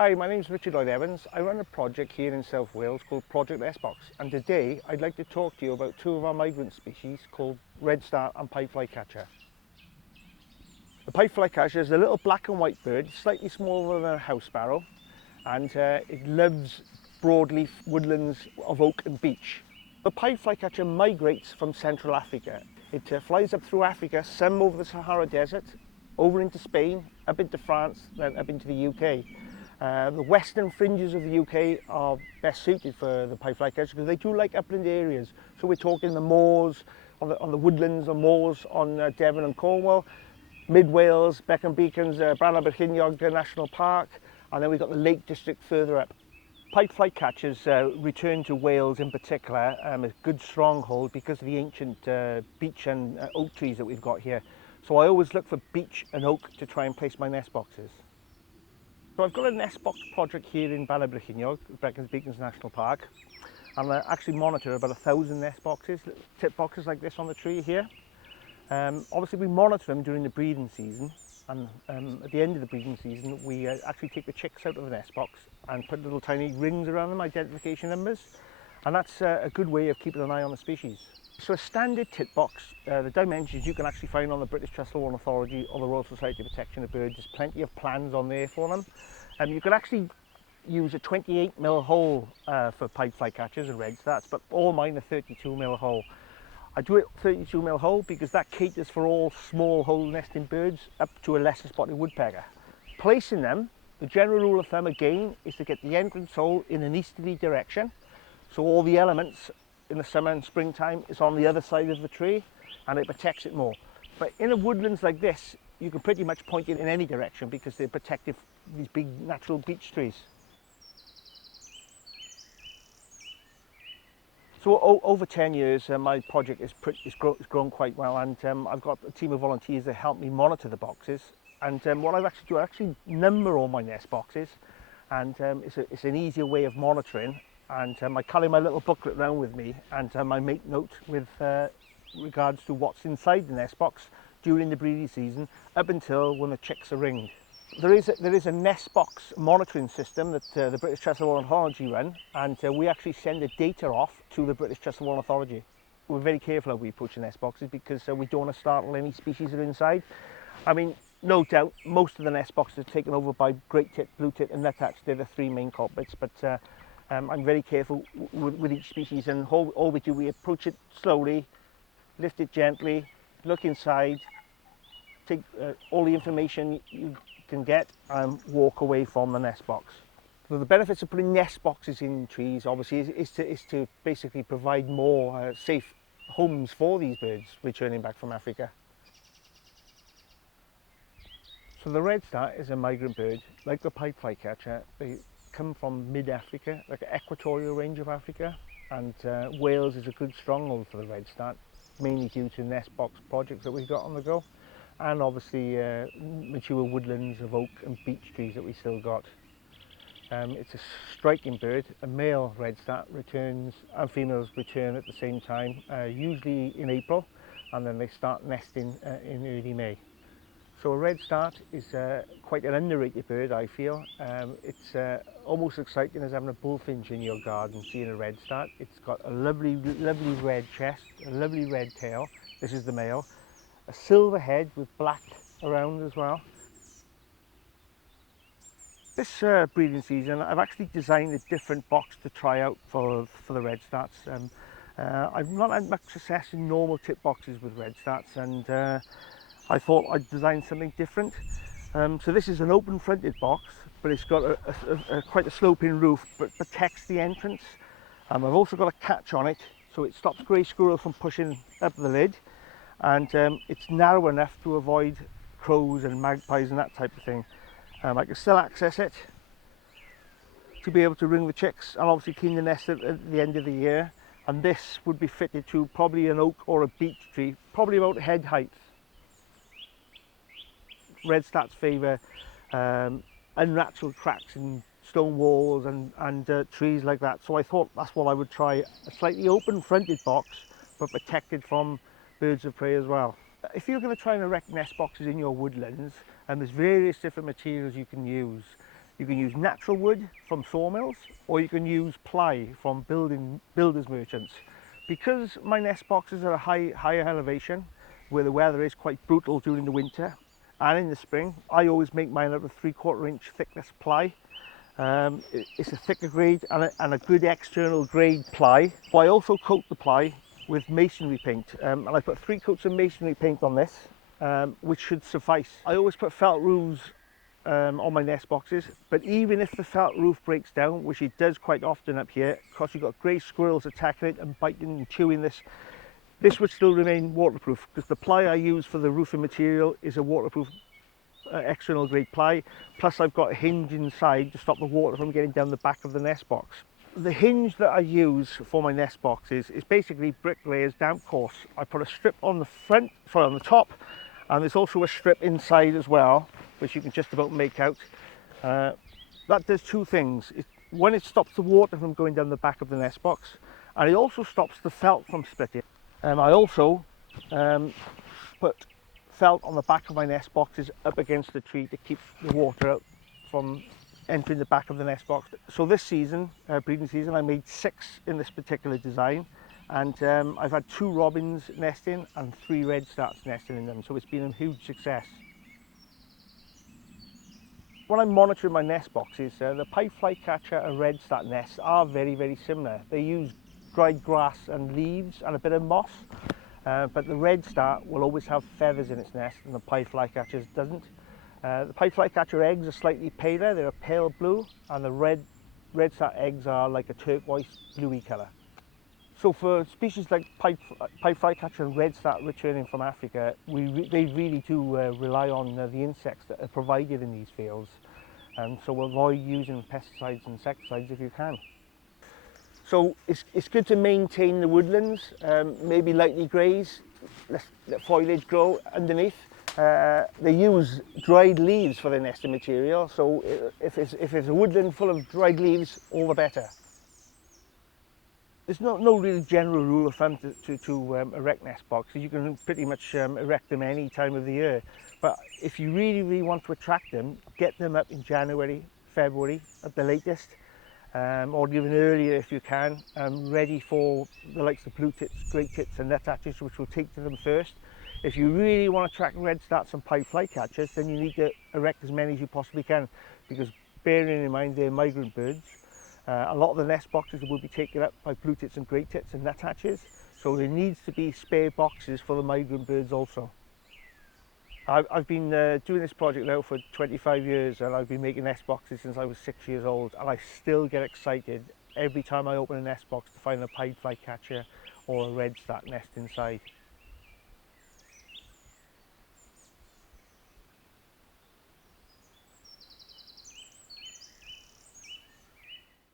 Hi, my name is Richard Lloyd Evans. I run a project here in South Wales called Project Nestbox, and today I'd like to talk to you about two of our migrant species called Redstart and pied flycatcher. The pied flycatcher is a little black and white bird, slightly smaller than a house sparrow, and it lives broadleaf woodlands of oak and beech. The pied flycatcher migrates from Central Africa. It flies up through Africa, some over the Sahara Desert, over into Spain, up into France, then up into the UK. The western fringes of the UK are best suited for the pied flycatcher because they do like upland areas. So we're talking the moors, on the woodlands and moors on Devon and Cornwall, Mid Wales, Beacon Beacons, Brynion National Park, and then we've got the Lake District further up. Pied flycatchers return to Wales in particular, a good stronghold because of the ancient beech and oak trees that we've got here. So I always look for beech and oak to try and place my nest boxes. So I've got a nest box project here in Brynion, Beacons National Park, and I actually monitor about 1,000 nest boxes, tip boxes like this on the tree here. Obviously we monitor them during the breeding season, and at the end of the breeding season we actually take the chicks out of the nest box and put little tiny rings around them, identification numbers, and that's a good way of keeping an eye on the species. So a standard tit box, the dimensions you can actually find on the British Trustwall Authority or the Royal Society of Protection of Birds. There's plenty of plans on there for them. You can actually use a 28mm hole for pied flycatchers and redstarts, but all mine are 32mm hole. I do it 32mm hole because that caters for all small hole nesting birds up to a lesser spotted woodpecker. Placing them, the general rule of thumb again is to get the entrance hole in an easterly direction, so all the elements in the summer and springtime is on the other side of the tree and it protects it more. But in a woodlands like this, you can pretty much point it in any direction because they're protected from these big natural beech trees. So over 10 years, my project is grown quite well, and I've got a team of volunteers that help me monitor the boxes. And what I actually number all my nest boxes, and it's an easier way of monitoring. And I carry my little booklet around with me, and I make note with regards to what's inside the nest box during the breeding season up until when the chicks are ringed. There is a nest box monitoring system that the British Trustwall Authority run, and we actually send the data off to the British Trustwall Authority. We're very careful how we approach the nest boxes because we don't want to startle any species that are inside. I mean, no doubt most of the nest boxes are taken over by great tit, blue tit and nuthatch. They're the three main culprits, but I'm very careful with each species, and all we do, we approach it slowly, lift it gently, look inside, take all the information you can get and walk away from the nest box. So the benefits of putting nest boxes in trees obviously is to basically provide more safe homes for these birds returning back from Africa. So the redstart is a migrant bird, like the pied flycatcher. They come from mid-Africa, like the equatorial range of Africa, and Wales is a good stronghold for the redstart, mainly due to nest box projects that we've got on the go, and obviously mature woodlands of oak and beech trees that we still got. It's a striking bird. A male redstart returns and females return at the same time, usually in April, and then they start nesting in early May. So a redstart is quite an underrated bird, I feel. It's almost exciting as having a bullfinch in your garden, seeing a redstart. It's got a lovely red chest, a lovely red tail. This is the male. A silver head with black around as well. This breeding season, I've actually designed a different box to try out for the redstarts. I've not had much success in normal tip boxes with redstarts, and I thought I'd design something different. So this is an open fronted box, but it's got quite a sloping roof, but protects the entrance. I've also got a catch on it, so it stops grey squirrel from pushing up the lid, and it's narrow enough to avoid crows and magpies and that type of thing. I can still access it to be able to ring the chicks and obviously clean the nest at the end of the year. And this would be fitted to probably an oak or a beech tree, probably about head height. Redstarts favour unnatural cracks in stone walls and trees like that, so I thought that's what I would try, a slightly open fronted box but protected from birds of prey as well. If you're going to try and erect nest boxes in your woodlands, and there's various different materials you can use. You can use natural wood from sawmills, or you can use ply from builders merchants. Because my nest boxes are a higher elevation, where the weather is quite brutal during the winter and in the spring, I always make mine out of 3/4 inch thickness ply. It's a thicker grade and a good external grade ply. But I also coat the ply with masonry paint, and I put 3 coats of masonry paint on this, which should suffice. I always put felt roofs on my nest boxes, but even if the felt roof breaks down, which it does quite often up here, because you've got grey squirrels attacking it and biting and chewing this would still remain waterproof, because the ply I use for the roofing material is a waterproof external grade ply, plus I've got a hinge inside to stop the water from getting down the back of the nest box. The hinge that I use for my nest boxes is basically bricklayer's damp course. I put a strip on the front, sorry, on the top, and there's also a strip inside as well, which you can just about make out. That does two things. One, it stops the water from going down the back of the nest box, and it also stops the felt from splitting. I also put felt on the back of my nest boxes up against the tree to keep the water out from entering the back of the nest box. So this season, breeding season, I made 6 in this particular design, and I've had 2 robins nesting and 3 redstarts nesting in them, so it's been a huge success. When I'm monitoring my nest boxes, the pied flycatcher and redstart nests are very similar. They use dried grass and leaves and a bit of moss, but the redstart will always have feathers in its nest and the pied flycatcher's doesn't. The pied flycatcher eggs are slightly paler, they're a pale blue, and the redstart eggs are like a turquoise bluey colour. So for species like pied flycatcher and redstart returning from Africa, they really do rely on the insects that are provided in these fields, and so avoid using pesticides and insecticides if you can. So it's good to maintain the woodlands, maybe lightly graze, let foliage grow underneath. They use dried leaves for their nesting material, so if it's a woodland full of dried leaves, all the better. There's no really general rule of thumb to erect nest boxes. You can pretty much erect them any time of the year. But if you really want to attract them, get them up in January, February at the latest, or even earlier if you can, ready for the likes of blue tits, grey tits and nuthatches, which will take to them first. If you really want to attract redstarts and pied flycatchers, then you need to erect as many as you possibly can, because bearing in mind they're migrant birds, a lot of the nest boxes will be taken up by blue tits and grey tits and nuthatches, so there needs to be spare boxes for the migrant birds also. I've been doing this project now for 25 years, and I've been making nest boxes since I was 6 years old, and I still get excited every time I open a nest box to find a pied flycatcher or a redstart nest inside.